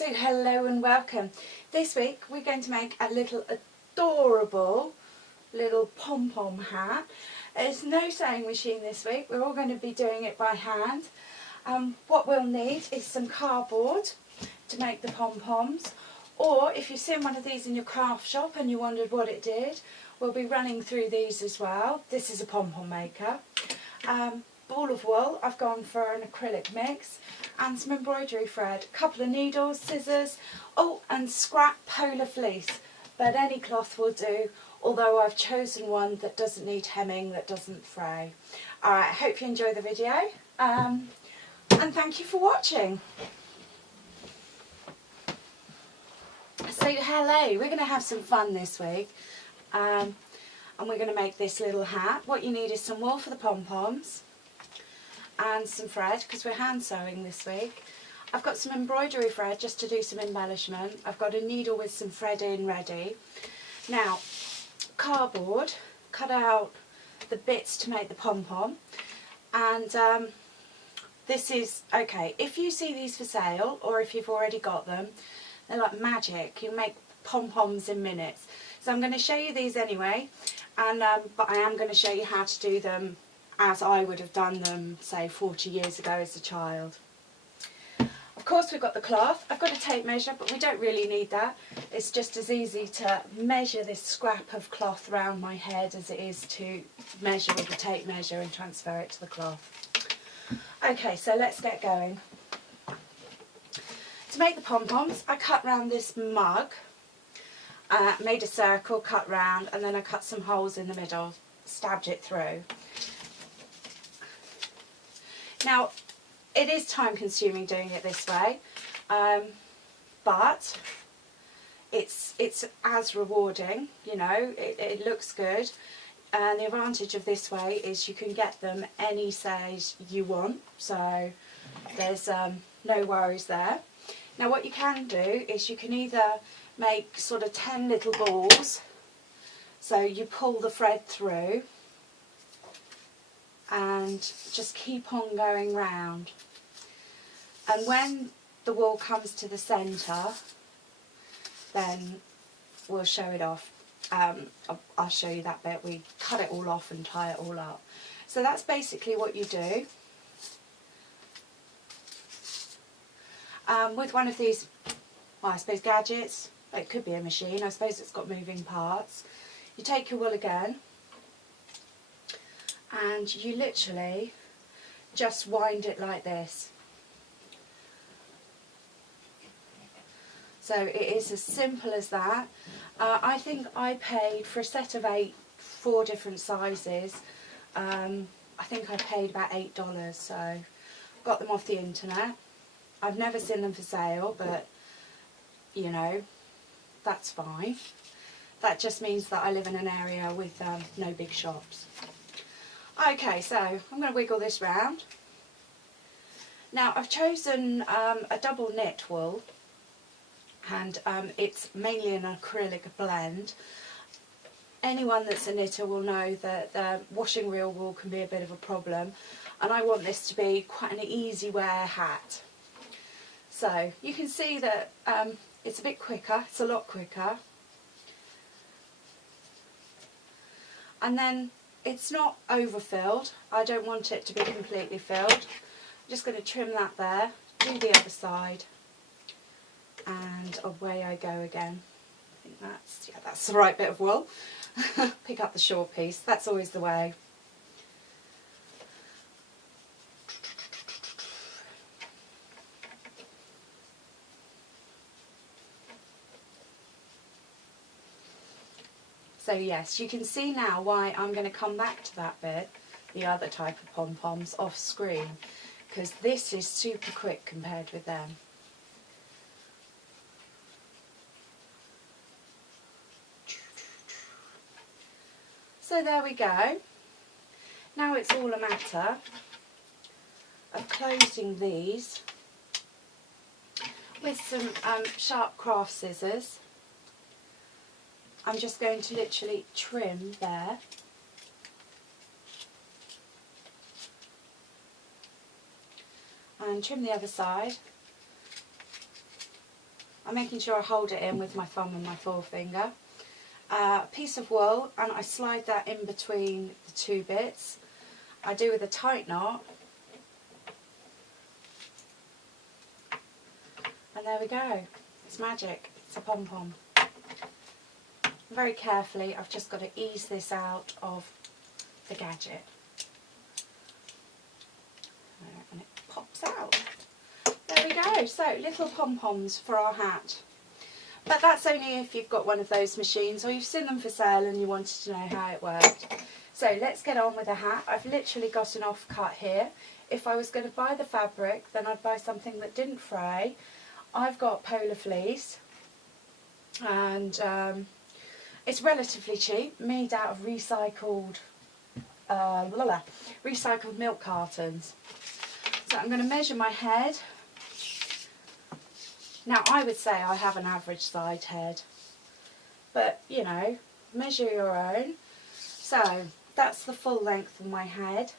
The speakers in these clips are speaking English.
So hello and welcome. This week we're going to make a little adorable little pom-pom hat. There's no sewing machine this week, we're all going to be doing it by hand. What we'll need is some cardboard to make the pom-poms, or if you've seen one of these in your craft shop and you wondered what it did, we'll be running through these as well. This is a pom-pom maker. Ball of wool, I've gone for an acrylic mix, and some embroidery thread, a couple of needles, scissors, and scrap polar fleece, but any cloth will do, although I've chosen one that doesn't need hemming, that doesn't fray. Alright, hope you enjoy the video, and thank you for watching. So hello, we're going to have some fun this week, and we're going to make this little hat. What you need is some wool for the pom-poms, and some thread, because we're hand sewing this week. I've got some embroidery thread just to do some embellishment. I've got a needle with some thread in ready. Now, cardboard, cut out the bits to make the pom-pom, and this is, okay, if you see these for sale, or if you've already got them, they're like magic. You make pom-poms in minutes. So I'm going to show you these anyway, and but I am going to show you how to do them as I would have done them, say, 40 years ago as a child. Of course we've got the cloth. I've got a tape measure, but we don't really need that. It's just as easy to measure this scrap of cloth around my head as it is to measure with the tape measure and transfer it to the cloth. Okay, so let's get going. To make the pom-poms, I cut round this mug, made a circle, cut round, and then I cut some holes in the middle, stabbed it through. Now, it is time consuming doing it this way, but it's as rewarding, you know, it looks good, and the advantage of this way is you can get them any size you want, so there's no worries there. Now what you can do is you can either make sort of 10 little balls, so you pull the thread through and just keep on going round, and when the wool comes to the centre then we'll show it off. I'll show you that bit. We cut it all off and tie it all up. So that's basically what you do. With one of these, well, I suppose gadgets, it could be a machine, I suppose it's got moving parts. You take your wool again, and you literally just wind it like this. So it is as simple as that. I think I paid for a set of 8, 4 different sizes. I think I paid about $8, so got them off the internet. I've never seen them for sale, but you know, that's fine. That just means that I live in an area with no big shops. Okay, so I'm going to wiggle this round. Now I've chosen a double knit wool, and it's mainly an acrylic blend. Anyone that's a knitter will know that washing real wool can be a bit of a problem, and I want this to be quite an easy wear hat. So you can see that it's a bit quicker, it's a lot quicker. And then it's not overfilled. I don't want it to be completely filled. I'm just going to trim that there, do the other side, and away I go again. I think that's the right bit of wool. Pick up the short piece, that's always the way. So yes, you can see now why I'm going to come back to that bit, the other type of pom-poms, off screen, because this is super quick compared with them. So there we go. Now it's all a matter of closing these with some sharp craft scissors. I'm just going to literally trim there. And trim the other side. I'm making sure I hold it in with my thumb and my forefinger. A piece of wool, and I slide that in between the two bits. I do with a tight knot. And there we go. It's magic. It's a pom-pom. Very carefully, I've just got to ease this out of the gadget. And it pops out. There we go. So, little pom-poms for our hat. But that's only if you've got one of those machines or you've seen them for sale and you wanted to know how it worked. So let's get on with the hat. I've literally got an off-cut here. If I was going to buy the fabric, then I'd buy something that didn't fray. I've got polar fleece, and it's relatively cheap, made out of recycled milk cartons. So I'm going to measure my head. Now, I would say I have an average sized head, but you know, measure your own. So that's the full length of my head.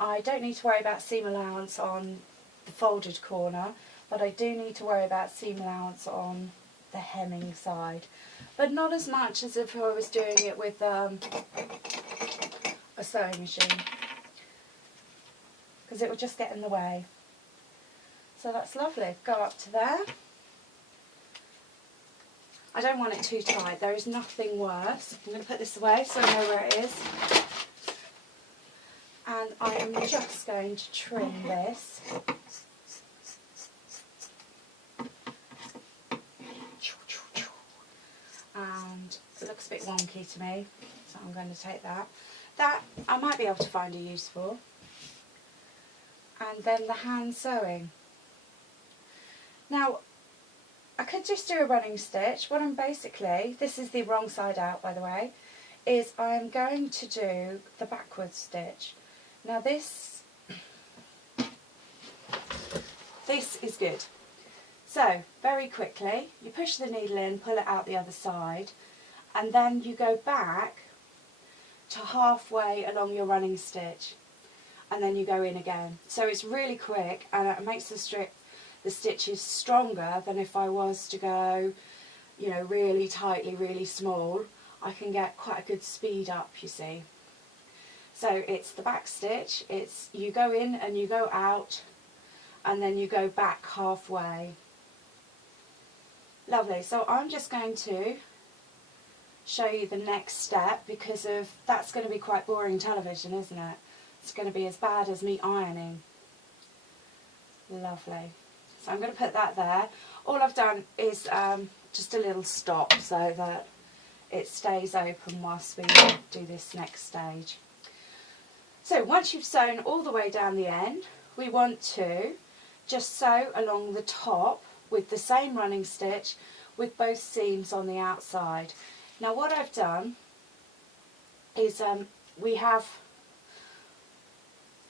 I don't need to worry about seam allowance on the folded corner, but I do need to worry about seam allowance on the hemming side, but not as much as if I was doing it with a sewing machine, because it will just get in the way. So that's lovely. Go up to there. I don't want it too tight. There is nothing worse. I'm going to put this away so I know where it is. And I am just going to trim this. And it looks a bit wonky to me, so I'm going to take that. That I might be able to find a use for. And then the hand sewing. Now, I could just do a running stitch. What I'm basically, this is the wrong side out by the way, is I'm going to do the backwards stitch. Now this is good. So, very quickly, you push the needle in, pull it out the other side, and then you go back to halfway along your running stitch, and then you go in again. So it's really quick, and it makes the stitches stronger than if I was to go, you know, really tightly, really small. I can get quite a good speed up, you see. So it's the back stitch, it's you go in and you go out, and then you go back halfway. Lovely. So I'm just going to show you the next step, because that's going to be quite boring television, isn't it? It's going to be as bad as me ironing. Lovely. So I'm going to put that there. All I've done is just a little stop so that it stays open whilst we do this next stage. So once you've sewn all the way down the end, we want to just sew along the top with the same running stitch with both seams on the outside. Now what I've done is we have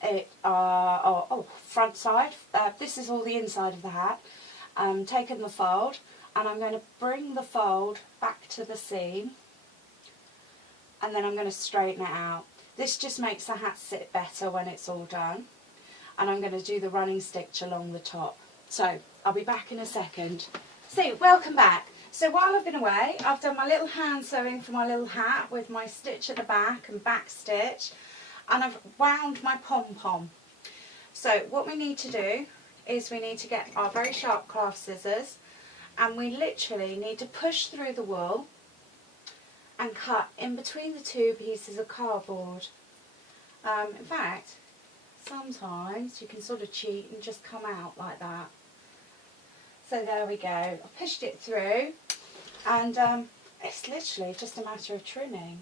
it front side. This is all the inside of the hat. Taken the fold, and I'm going to bring the fold back to the seam, and then I'm going to straighten it out. This just makes the hat sit better when it's all done. And I'm going to do the running stitch along the top. So I'll be back in a second. So welcome back. So while I've been away, I've done my little hand sewing for my little hat with my stitch at the back and back stitch, and I've wound my pom-pom. So what we need to do is we need to get our very sharp craft scissors, and we literally need to push through the wool and cut in between the two pieces of cardboard. In fact, sometimes you can sort of cheat and just come out like that. So there we go. I pushed it through, and it's literally just a matter of trimming.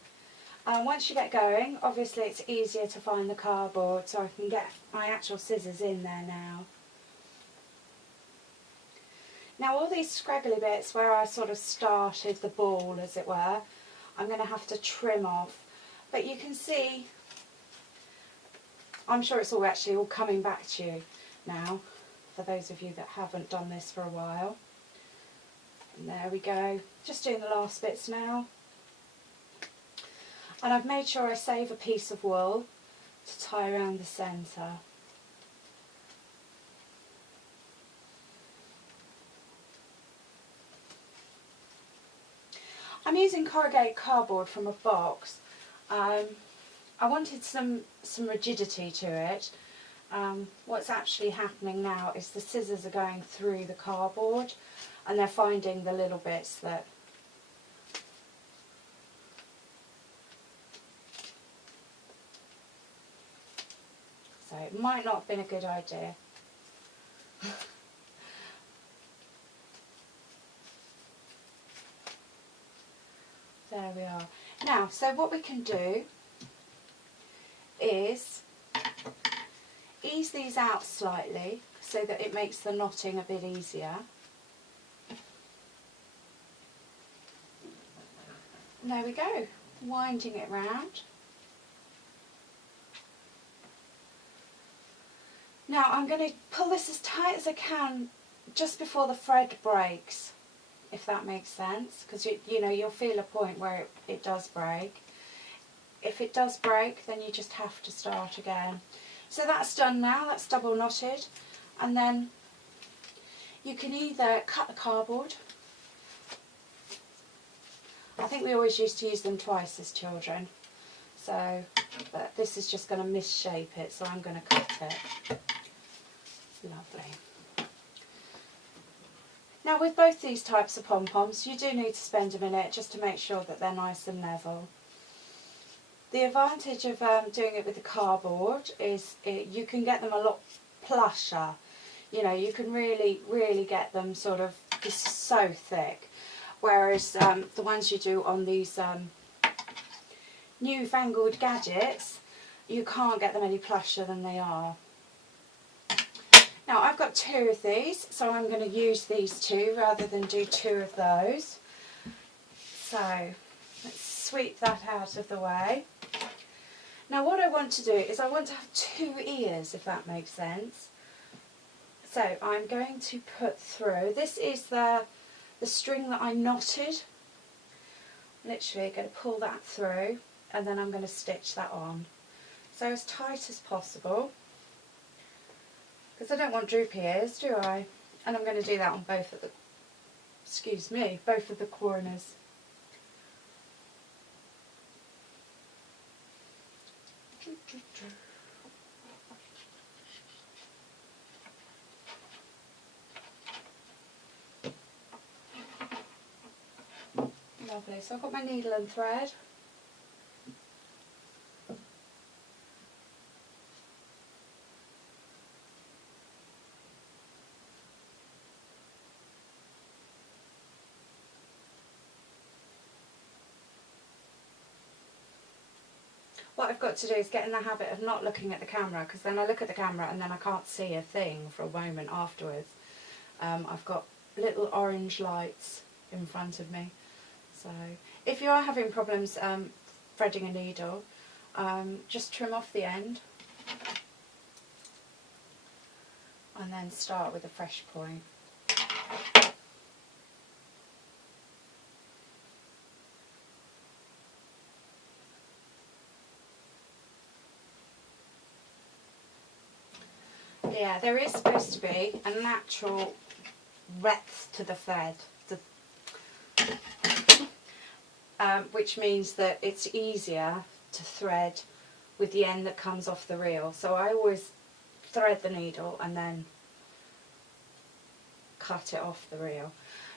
Once you get going, obviously it's easier to find the cardboard, so I can get my actual scissors in there now. Now all these scraggly bits where I sort of started the ball, as it were, I'm going to have to trim off. But you can see, I'm sure it's all actually all coming back to you now, for those of you that haven't done this for a while. And there we go, just doing the last bits now. And I've made sure I save a piece of wool to tie around the centre. I'm using corrugated cardboard from a box. I wanted some rigidity to it. What's actually happening now is the scissors are going through the cardboard and they're finding the little bits that so it might not have been a good idea. There we are. Now, so what we can do is ease these out slightly so that it makes the knotting a bit easier. And there we go, winding it round. Now I'm going to pull this as tight as I can just before the thread breaks, if that makes sense, because you know you'll feel a point where it does break. If it does break, then you just have to start again. So that's done now, that's double knotted, and then you can either cut the cardboard. I think we always used to use them twice as children, so but this is just going to misshape it, so I'm going to cut it. Lovely. Now with both these types of pom-poms, you do need to spend a minute just to make sure that they're nice and level. The advantage of doing it with the cardboard is you can get them a lot plusher. You know, you can really get them sort of just so thick. Whereas the ones you do on these newfangled gadgets, you can't get them any plusher than they are. Now I've got 2 of these, so I'm going to use these 2 rather than do 2 of those. So let's sweep that out of the way. Now what I want to do is I want to have 2 ears, if that makes sense. So I'm going to put through, this is the string that I knotted. Literally going to pull that through and then I'm going to stitch that on. So as tight as possible, because I don't want droopy ears, do I? And I'm going to do that on both of the, both of the corners. Lovely, so I've got my needle and thread. What I've got to do is get in the habit of not looking at the camera, because then I look at the camera and then I can't see a thing for a moment afterwards. I've got little orange lights in front of me. So if you are having problems threading a needle, just trim off the end and then start with a fresh point. Yeah, there is supposed to be a natural breadth to the thread, which means that it's easier to thread with the end that comes off the reel. So I always thread the needle and then cut it off the reel.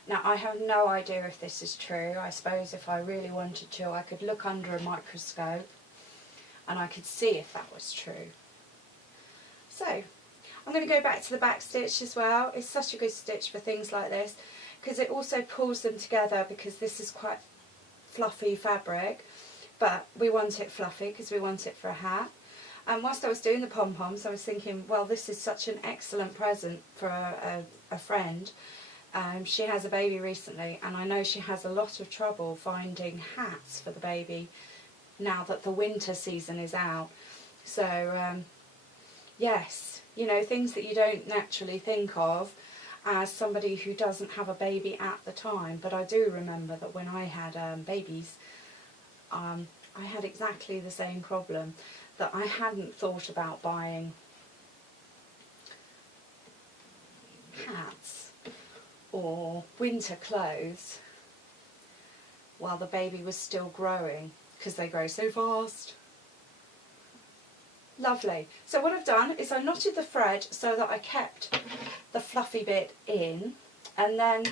Now I have no idea if this is true. I suppose if I really wanted to, I could look under a microscope and I could see if that was true. So I'm going to go back to the back stitch as well. It's such a good stitch for things like this because it also pulls them together, because this is quite fluffy fabric, but we want it fluffy because we want it for a hat. And whilst I was doing the pom-poms, I was thinking, well, this is such an excellent present for a friend. She has a baby recently, and I know she has a lot of trouble finding hats for the baby now that the winter season is out. So yes, you know, things that you don't naturally think of as somebody who doesn't have a baby at the time. But I do remember that when I had babies, I had exactly the same problem, that I hadn't thought about buying hats or winter clothes while the baby was still growing, because they grow so fast. Lovely. So what I've done is I knotted the thread so that I kept the fluffy bit in, and then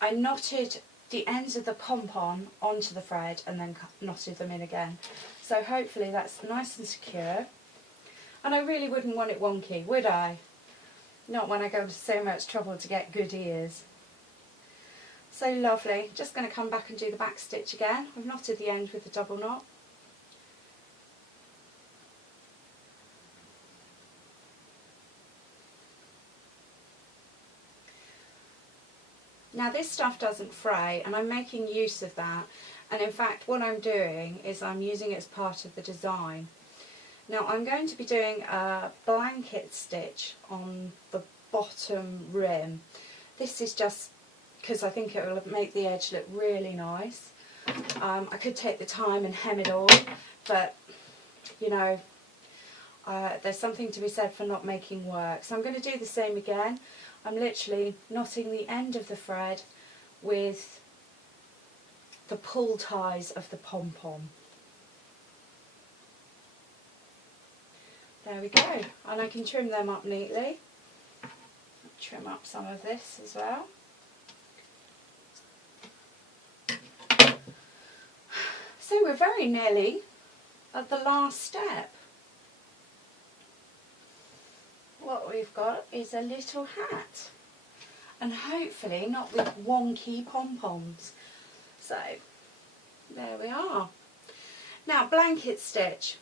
I knotted the ends of the pom-pom onto the thread and then knotted them in again. So hopefully that's nice and secure. And I really wouldn't want it wonky, would I? Not when I go to so much trouble to get good ears. So lovely. Just going to come back and do the back stitch again. I've knotted the end with the double knot. Now this stuff doesn't fray, and I'm making use of that, and in fact what I'm doing is I'm using it as part of the design. Now I'm going to be doing a blanket stitch on the bottom rim. This is just because I think it will make the edge look really nice. I could take the time and hem it all, but you know, there's something to be said for not making work. So I'm going to do the same again. I'm literally knotting the end of the thread with the pull ties of the pom-pom. There we go, and I can trim them up neatly. Trim up some of this as well. So we're very nearly at the last step. What we've got is a little hat, and hopefully not with wonky pom-poms. So there we are. Now blanket stitch.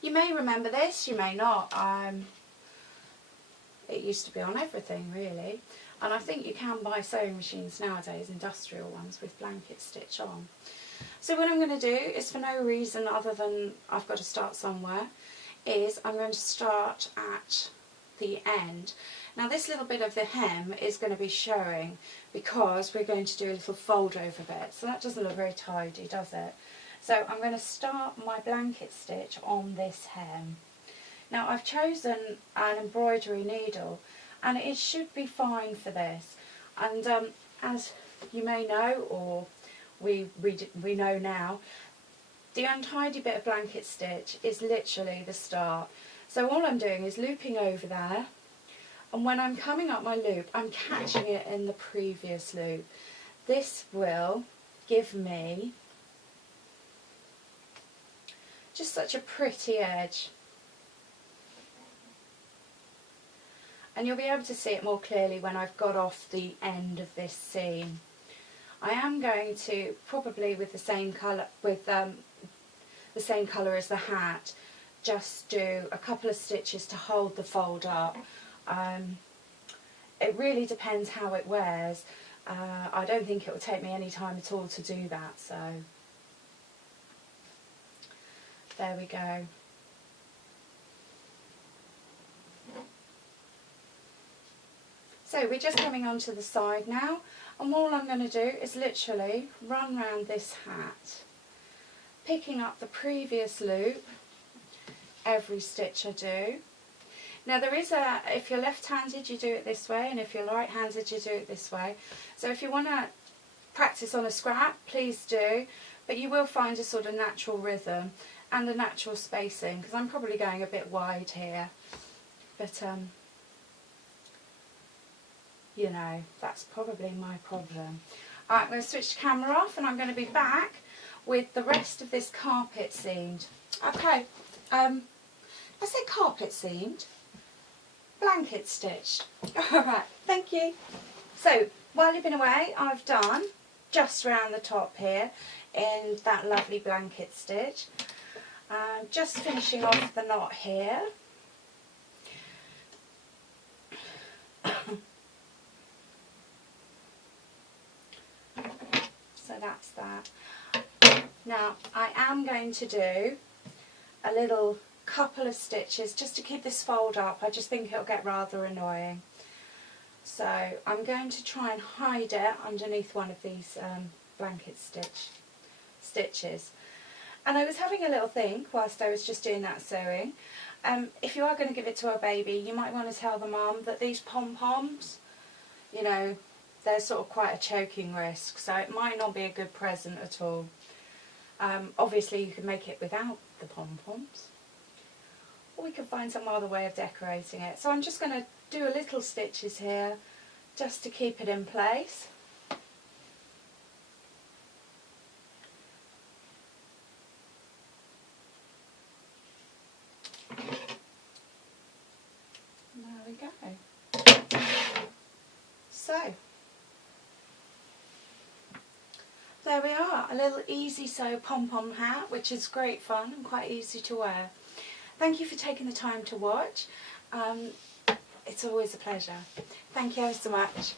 You may remember this, you may not. It used to be on everything really, and I think you can buy sewing machines nowadays, industrial ones with blanket stitch on. So what I'm going to do is, for no reason other than I've got to start somewhere, is I'm going to start at the end. Now this little bit of the hem is going to be showing because we're going to do a little fold over bit, so that doesn't look very tidy, does it? So I'm going to start my blanket stitch on this hem. Now I've chosen an embroidery needle, and it should be fine for this, and as you may know, or we know now, the untidy bit of blanket stitch is literally the start. So all I'm doing is looping over there, and when I'm coming up my loop I'm catching it in the previous loop. This will give me just such a pretty edge, and you'll be able to see it more clearly when I've got off the end of this seam. I am going to, probably with the same colour, with the same colour as the hat, just do a couple of stitches to hold the fold up. It really depends how it wears. I don't think it will take me any time at all to do that, so there we go. So we're just coming onto the side now, and all I'm going to do is literally run round this hat, picking up the previous loop every stitch I do. Now there is a, if you're left-handed you do it this way, and if you're right-handed you do it this way. So if you want to practice on a scrap, please do, but you will find a sort of natural rhythm and a natural spacing, because I'm probably going a bit wide here, but you know, that's probably my problem. Alright, I'm going to switch the camera off and I'm going to be back with the rest of this carpet seamed. Okay, I say carpet seamed, blanket stitched. Alright, thank you. So, while you've been away, I've done just round the top here in that lovely blanket stitch. Just finishing off the knot here. So that's that. Now I am going to do a little couple of stitches just to keep this fold up. I just think it'll get rather annoying. So I'm going to try and hide it underneath one of these blanket stitches. And I was having a little think whilst I was just doing that sewing. If you are going to give it to a baby, you might want to tell the mum that these pom-poms, you know, there's sort of quite a choking risk, so it might not be a good present at all. Obviously you could make it without the pom-poms, or we could find some other way of decorating it. So I'm just going to do a little stitches here just to keep it in place. There we go. So there we are, a little easy sew pom-pom hat, which is great fun and quite easy to wear. Thank you for taking the time to watch. It's always a pleasure. Thank you ever so much.